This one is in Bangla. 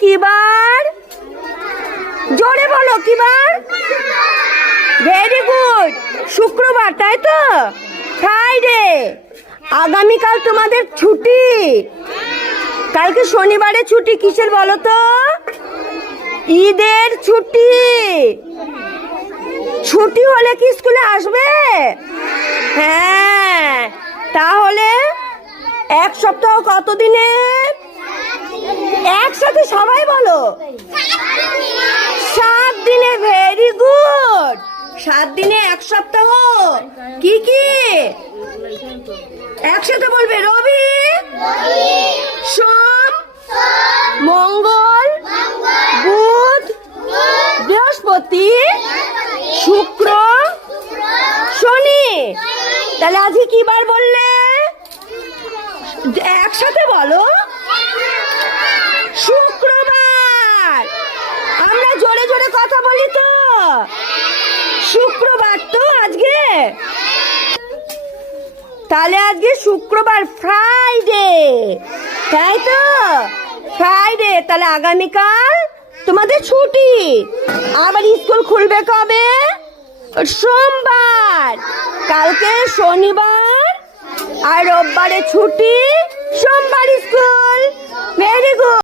কি বার? জোরে বলো, কি বার? ভেরি গুড, শুক্রবার, তাই তো? ফ্রাইডে। আগামীকাল তোমাদের ছুটি। কালকে শনিবারে ছুটি, কিসের বলো তো? ঈদের ছুটি। ছুটি হলে কি স্কুলে আসবে? হ্যাঁ, তাহলে এক সপ্তাহ কত দিনে? একসাথে সবাই বলো, 7 দিনে। ভেরি গুড, 7 দিনে 1 সপ্তাহ। কি কি একসাথে বলবে? রবি, সোম, মঙ্গল, বুধ, বৃহস্পতি, শুক্র, শনি। তাহলে আজকে কি বার বললে? একসাথে বলো, শুক্রবার। আমরা জোরে জোরে কথা বলি তো, শুক্রবার তো আজকে। তাহলে আজকে শুক্রবার, ফ্রাইডে, তাই তো? ফ্রাইডে। তাহলে আগামীকাল তোমাদের ছুটি। আবার স্কুল খুলবে কবে? সোমবার। কালকে শনিবার আর রোববারে ছুটি, সোমবার স্কুল। Very good.